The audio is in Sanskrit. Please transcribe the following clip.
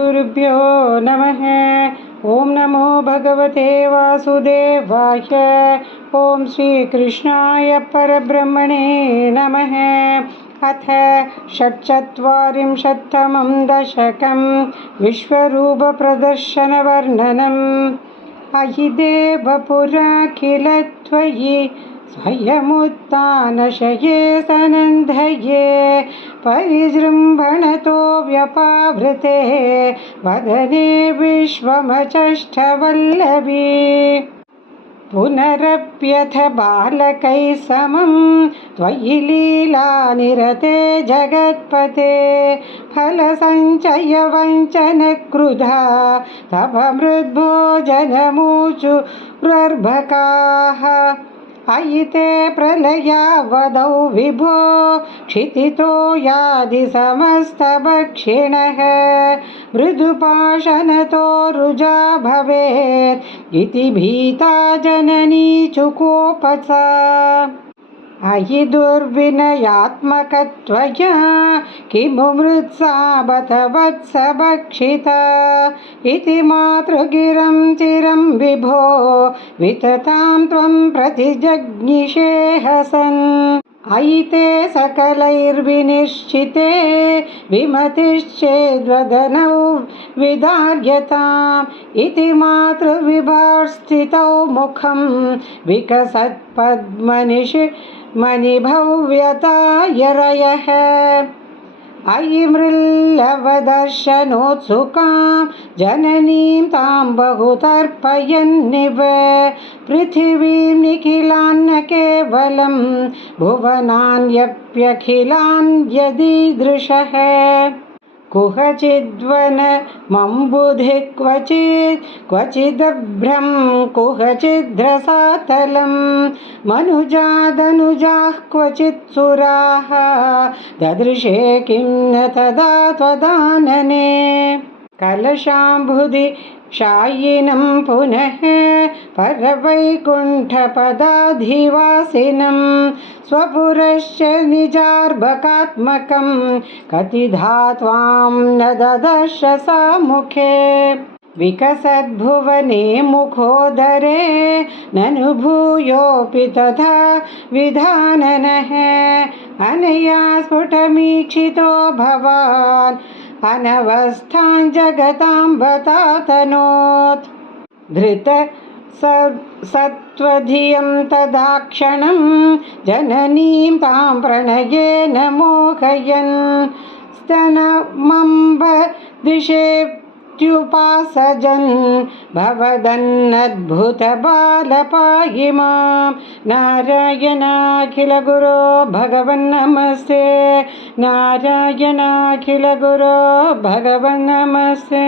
श्रीगुरुभ्यो नमः। ओं नमो भगवते वासुदेवाय। ओं श्रीकृष्णाय परब्रह्मणे नमः। अथ षट्चत्वारिंशत्तमं दशकं विश्वरूपप्रदर्शनवर्णनम्। अयि देवपुरा किल त्वयि स्वयमुत्थानशये सनन्दये परिजृम्भणतो व्यपावृते वदने विश्वमचष्टवल्लभी। पुनरप्यथ बालकैः समं त्वयि लीलानिरते जगत्पते फलसञ्चयवञ्चनक्रुधा तव मृद्भोजनमूचुरर्भकाः। अयि ते प्रलयावधौ विभो क्षितितो यादि समस्तभक्षिणः मृदुपाशनतो रुजा भवेत् इति भीता जननी चुकोपसा। अयि दुर्विनयात्मकत्वया किमु मृत्सा बत वत्स भक्षिता इति मातृगिरं चिरं विभो विततां त्वं प्रतिजज्ञिषे हसन्। अयि ते सकलैर्विनिश्चिते विमतिश्चेद्वदनौ विदार्यताम् इति मातृविभास्थितौ मुखं विकसत्पद्मनिभव्यतायरयः। अयि मृल्लवदर्शनोत्सुकां जननीं तां बहुतर्पयन्निव पृथिवीं निखिलान्न केवलं भुवनान्यप्यखिलान्यदीदृशः। कुहचिद्वनमम्बुधिः क्वचिदभ्रं कुहचिद्रसातलं मनुजादनुजाः क्वचित्सुराः ददृशे किं न तदा त्वदानने। कलशाम्बुधि शायिनं पुनः परवैकुण्ठपदाधिवासिनं स्वपुरश्च निजार्भकात्मकं कतिधा त्वां न ददर्श सा मुखे। विकसद्भुवने मुखोदरे ननु भूयोऽपि तथा विधाननः अनया स्फुटमीक्षितो भवान् अनवस्थां जगतां बतातनोत्। धृत सत्त्वधियं तदा क्षणं जननीं तां प्रणयेन मोहयन् स्तनमम्ब दिशेत्युपासजन् भवदन्नद्भुतबाल पाहि मां। नारायणाखिलगुरो भगवन्नमस्ते। नारायणाखिलगुरो भगवन्नमस्ते।